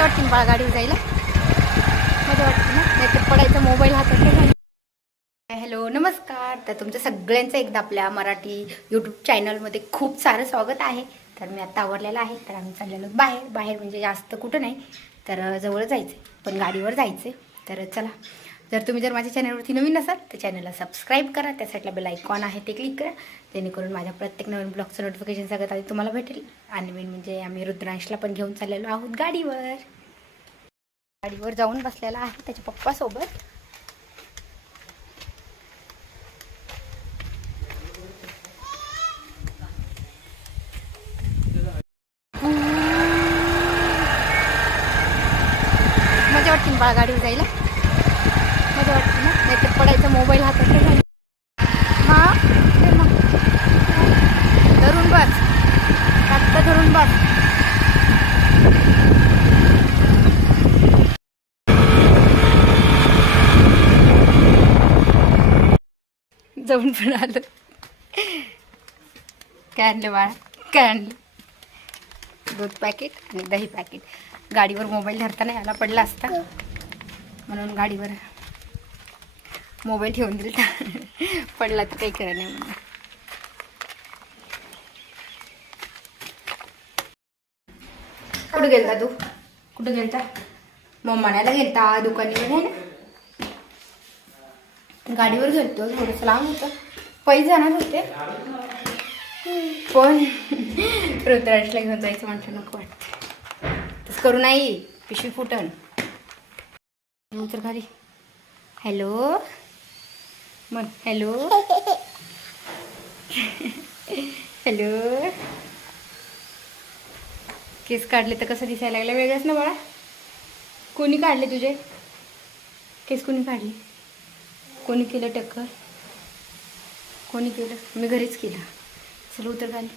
वाटते ना बाळा गाडीवर जायला? मजा वाटते ना? नाहीतर पडायचा मोबाईल हातात हॅलो नमस्कार. तर तुमचं सगळ्यांचं एकदा आपल्या मराठी यूट्यूब चॅनलमध्ये खूप सारं स्वागत आहे. तर मी आत्ता आवरलेलं आहे तर आम्ही चाललेलो बाहेर. बाहेर म्हणजे जास्त कुठं नाही तर जवळ जायचं आहे पण गाडीवर जायचं आहे तर चला जर तुम्ही जर माझ्या चॅनलवरती नवीन असाल तर चॅनलला सबस्क्राईब करा. त्यासाठी बेल आयकॉन आहे ते क्लिक करा. जेणेकरून माझ्या प्रत्येक नवीन ब्लॉगचं नोटिफिकेशन सगळ्यात आधी तुम्हाला भेटेल. आणि मेन म्हणजे आम्ही रुद्रांशला पण घेऊन चाललेलो आहोत गाडीवर. गाडीवर जाऊन बसलेला आहे त्याच्या पप्पासोबत मजा वाटते ना बाळा गाडीवर जायला? मजा वाटते ना? नाहीतर पडायचा मोबाईल हातात नाही ते मग. धरून बस. आत्ता धरून बस. जाऊन पण आलं. काय आणलं बाळा? काय आणलं? दूध पॅकेट आणि दही पॅकेट गाडीवर मोबाईल ठरताना आला पडला असता. म्हणून गाडीवर मोबाईल ठेवून दिला. पडला तर काही खरं नाही म्हणून. कुठं गेलता तू? कुठं गेलता? मम्माण्याला गेलता दुकानीवर आहे ना? गाडीवर गेलतो थोडंसं लांब होतं. पैसे जाणार होते. पण रुद्राजला घेऊन जायचं म्हटलं नको वाटतं. तसं करू नाही पिशवी फुटन. उतर खाली हॅलो मग हॅलो हॅलो केस काढले तर कसं दिसायला लागलं? वेगळंच ना बाळा. कोणी काढले तुझे? केस कोणी काढले? कोणी केलं टक्कर? कोणी केलं? मी घरीच केलं. चल उतर खाली